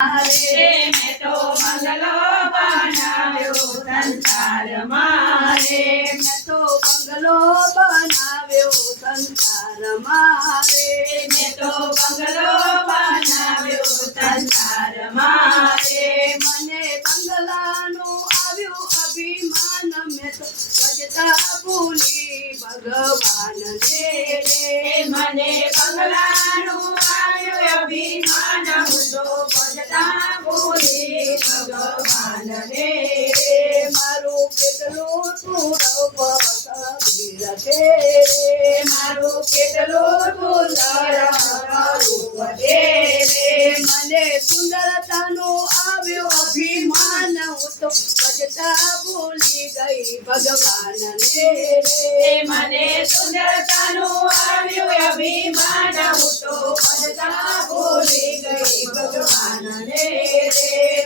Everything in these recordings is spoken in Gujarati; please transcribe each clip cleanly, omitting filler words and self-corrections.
રે મેં તો બંગલો બનાવ્યો સંસાર મારે મેં તો બંગલો બનાવ્યો સંસાર મારે મેં તો બંગલો બનાવ્યો સંસાર મારે મને બંગલાનું આવ્યું અભિમાન મેં તો ભજતા ભૂલી ભગવાન રે મને બંગલાનું આવ્યું અભિમાન હું તો ભજતા ભૂલી ભગવાન રે મારું કેટલું સુરભ રે મારું કેટલું સુંદર રૂપ છે રે મને સુંદરતાનું આવ્યું અભિમાન હું તો ભજતા ભૂલી ગઈ ભગવાન રે મને સુંદરતાનું આવ્યું અભિમાન હું તો ભજતા ભૂલી ગઈ ભગવાન રે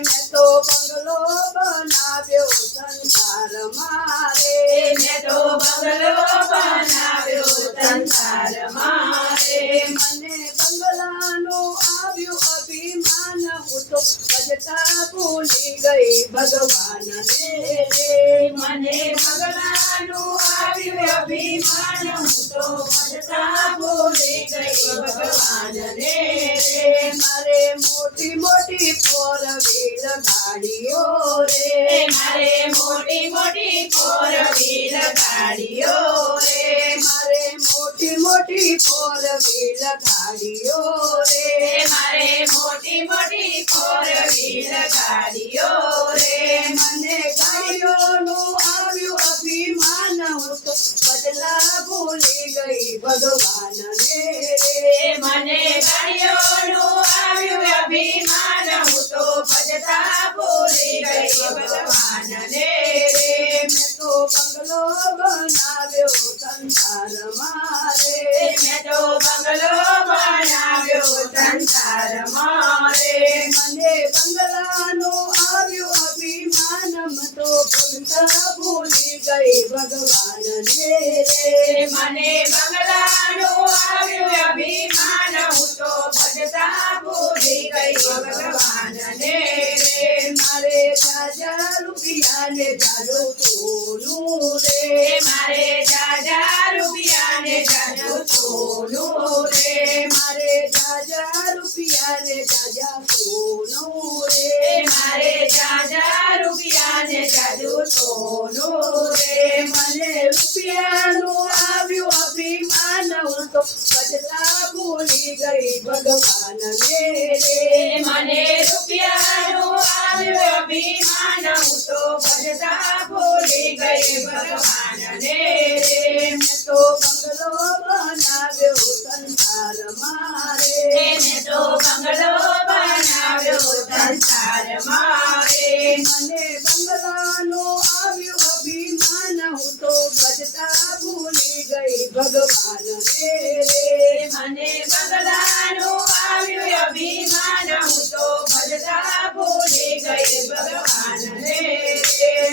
મેં તો બંગલો બનાવ્યો સંસાર મારે મેં તો બંગલો બનાવ્યો સંસાર મારે મને બંગલાનું આવ્યું અભિમાન હું તો ભજતા ભૂલી ગઈ ભગવાન રે મને બંગલાનું આવ્યું અભિમાન હું તો ભજતા ભૂલી ગઈ ભગવાન રે મારે મોટી મોટી ફોર વ્હીલ ગાડીઓ રે મારે મોટી મોટી ફોર વ્હીલ ગાડીઓ રે મારે મોટી મોટી ફોર વ્હીલ ગાડીઓ રે મારે મોટી મોટી ફોર વ્હીલ ગાડીઓ રે મને ગાડીઓનું આવ્યું અભિમાન હું તો બદલા ભૂલી ગઈ ભગવાન રે મને ગાડીઓનું આવ્યું અભિમાન હું તો ભજતા ભૂલી ગઈ ભગવાન રે મેં તો બંગલો બનાવ્યો સંસાર મારે મેં તો બંગલો બનાવ્યો સંસાર મારે મને બંગલાનું આવ્યું અભિમાન હું તો ભજતા ભૂલી ગઈ ભગવાન રે મને બંગલાનું આવ્યું અભિમાન હું તો ભજતા ભૂલી ગઈ ભગવાન રે મારે જાજા રૂપિયા ને જાજો સોનું રે મારે જાજા રૂપિયા ને જાજો સોનું રે મારે જાજા રૂપિયા ને જાજા સોનું રે મારે જાજા રૂપિયા ને જાજો સોનું રે મને રૂપિયાનું આવ્યું અભિમાન હું તો બદલા ભૂલી ગઈ ભગવાન રે મને રૂપિયાનું આવ્યું અભિમાન હું તો ભજતા ભૂલી ગઈ ભગવાન રે મેં તો બંગલો બનાવ્યો સંસાર મારે મેં તો બંગલો બનાવ્યો સંસાર મારે મને બંગલાનું આવ્યું અભિમાન હું તો બજતા ભૂલી ગઈ ભગવાન રે મને બંગલાનું આવ્યું અભિમાન હું તો ભજતા ભૂલી ગઈ ભગવાન રે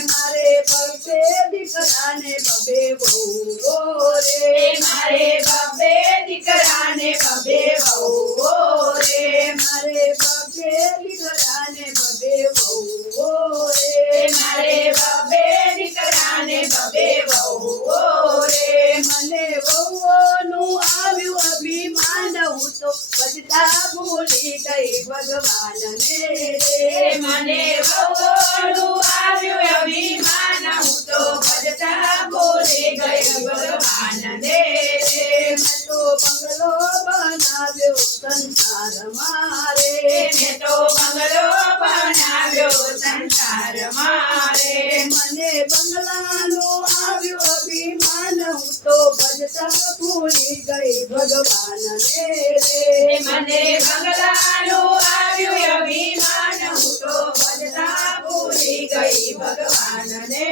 મારે બબે દીકરાને બબે વહુઓ રે મારે બબે દીકરાને બબે વહુઓ રે મારે બબે દીકરાને બબે વહુઓ રે મારે બબે દીકરાને બબે વહુઓ રે મને વહુઓનું આવ્યું અભિમાન હું તો બજતા ભૂલી ગઈ ભગવાન રે મને વહુઓનું આવ્યું અભિમાન હું તો ભજતા ભૂલી ગઈ ભગવાન રે મેં તો બંગલો બનાવ્યો સંસાર મારે મેં તો બંગલો બનાવ્યો સંસાર મારે મને બંગલાનું આવ્યું અભિમાન હું તો ભજતા ભૂલી ગઈ ભગવાન રે મને બંગલાનું આવ્યું અભિમાન હું તો ભજતા ભૂલી ગઈ ભગવાન રે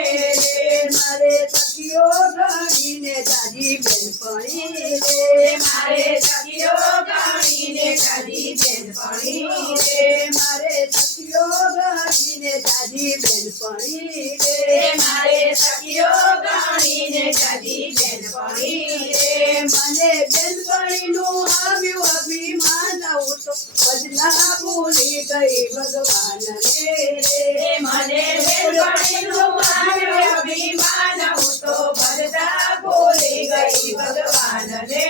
મારે સખીઓ ગણીને દાદી બેનપણી રે મારે સખીઓ ગણીને દાદી બેનપણી રે મારે સખીઓ ગણીને દાદી બેનપણી રે મારે સખીઓ ગણીને દાદી બેનપણી રે મને બેનપણીનું આવ્યું અભિમાન હું તો ભજના ભૂલી ગઈ ભગવાનને રે મને બેનપણીનું મારું અભિમાન હું તો ભજતા ભૂલી ગઈ ભગવાનને રે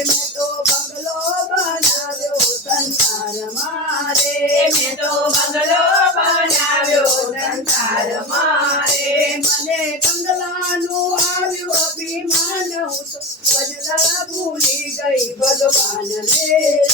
મેં તો બંગલો બનાવ્યો સંસારમાં રે મેં તો બંગલો બનાવ્યો સંસારમાં રે મને બંગલાનું આવ્યું અભિમાન હું તો ભજતા ભૂલી ગઈ ભગવાનને રે